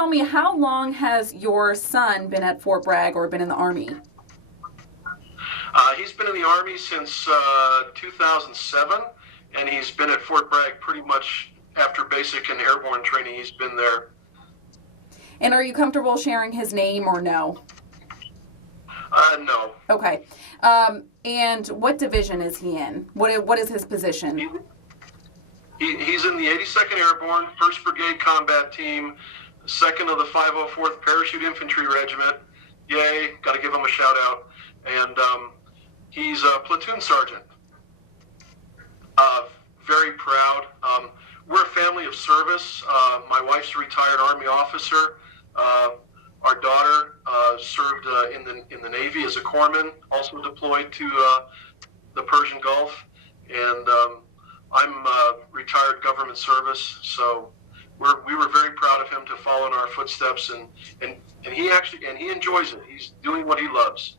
tell me, how long has your son been at Fort Bragg or been in the Army? He's been in the Army since 2007, and he's been at Fort Bragg pretty much after basic and airborne training. He's been there. And are you comfortable sharing his name or no? No. Okay. And what division is he in? What is his position? He's in the 82nd Airborne, 1st Brigade Combat Team, 2nd of the 504th Parachute Infantry Regiment. Yay, got to give him a shout out. And he's a platoon sergeant. Very proud. We're a family of service. My wife's a retired Army officer. Our daughter served in the Navy as a corpsman, also deployed to the Persian Gulf, and I'm retired government service. So we were very proud of him to follow in our footsteps, and he enjoys it. He's doing what he loves.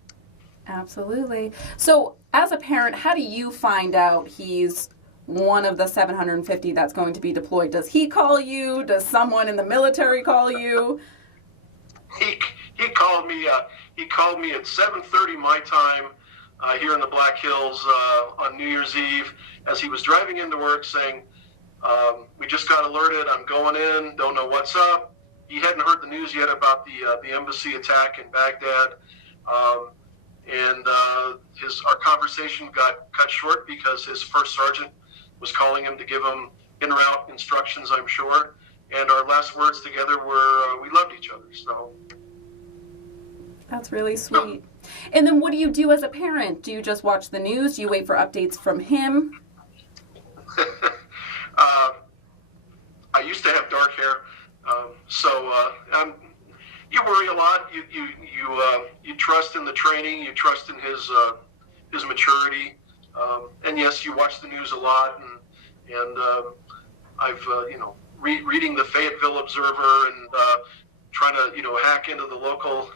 Absolutely. So, as a parent, how do you find out he's one of the 750 that's going to be deployed? Does he call you? Does someone in the military call you? He called me. He called me at 7:30 my time here in the Black Hills on New Year's Eve as he was driving into work, saying, "We just got alerted. I'm going in. Don't know what's up." He hadn't heard the news yet about the embassy attack in Baghdad, and our conversation got cut short because his first sergeant was calling him to give him en route instructions, I'm sure. And our last words together were, we loved each other. So that's really sweet. And then what do you do as a parent? Do you just watch the news? Do you wait for updates from him? I used to have dark hair, so you worry a lot. You trust in the training. You trust in his maturity. And yes, you watch the news a lot. And I've reading the Fayetteville Observer and trying to hack into the local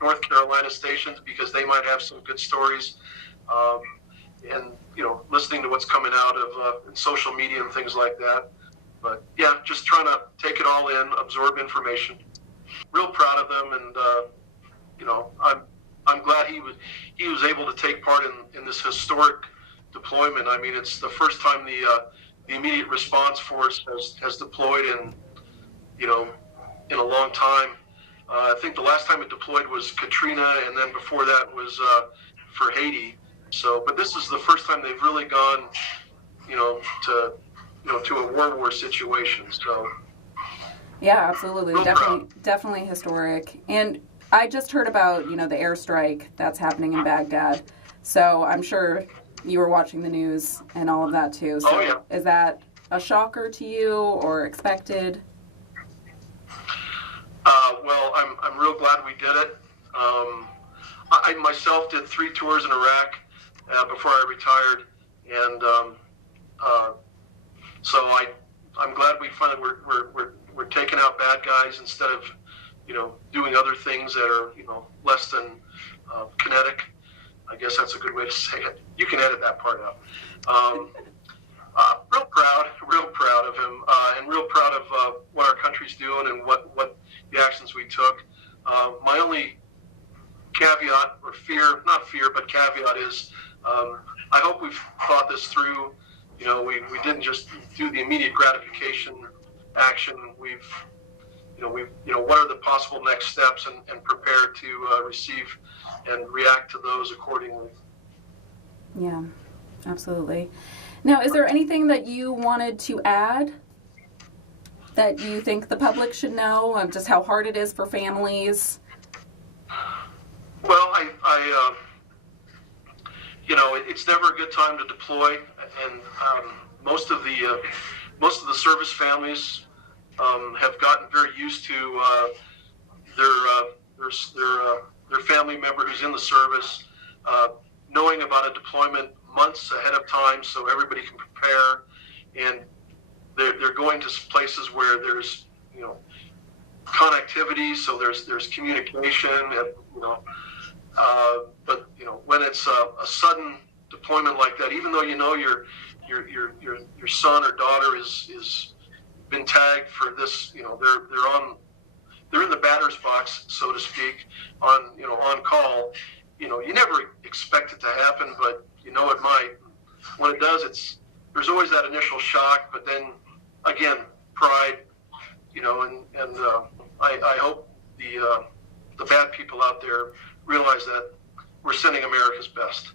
North Carolina stations because they might have some good stories, and listening to what's coming out of in social media and things like that. But yeah, just trying to take it all in, absorb information. Real proud of them, and I'm glad he was able to take part in this historic deployment. I mean, it's the first time the immediate response force has deployed in a long time. I think the last time it deployed was Katrina, and then before that was for Haiti. So, but this is the first time they've really gone, to a war situation. So. Yeah, absolutely. Definitely historic. And I just heard about, the airstrike that's happening in Baghdad. So I'm sure you were watching the news and all of that too. So yeah. Is that a shocker to you or expected? Well, I'm real glad we did it. I myself did 3 tours in Iraq before I retired, and so I'm glad we finally we're taking out bad guys instead of doing other things that are less than kinetic. I guess that's a good way to say it. You can edit that part out. Real proud of him, and real proud of what our country's doing and what the actions we took. My only caveat, or caveat is, I hope we've thought this through. We didn't just do the immediate gratification action. We've what are the possible next steps, and prepare to receive and react to those accordingly. Yeah, absolutely. Now, is there anything that you wanted to add that you think the public should know of just how hard it is for families? Well, it's never a good time to deploy, and most of the service families have gotten very used to their family member who's in the service knowing about a deployment months ahead of time, so everybody can prepare, and they're going to places where there's connectivity, so there's communication, and but when it's a sudden deployment like that, even though your son or daughter is been tagged for this, they're box, so to speak, on call. You never expect it to happen, but it might. When it does, there's always that initial shock, but then again, pride, and I hope the bad people out there realize that we're sending America's best.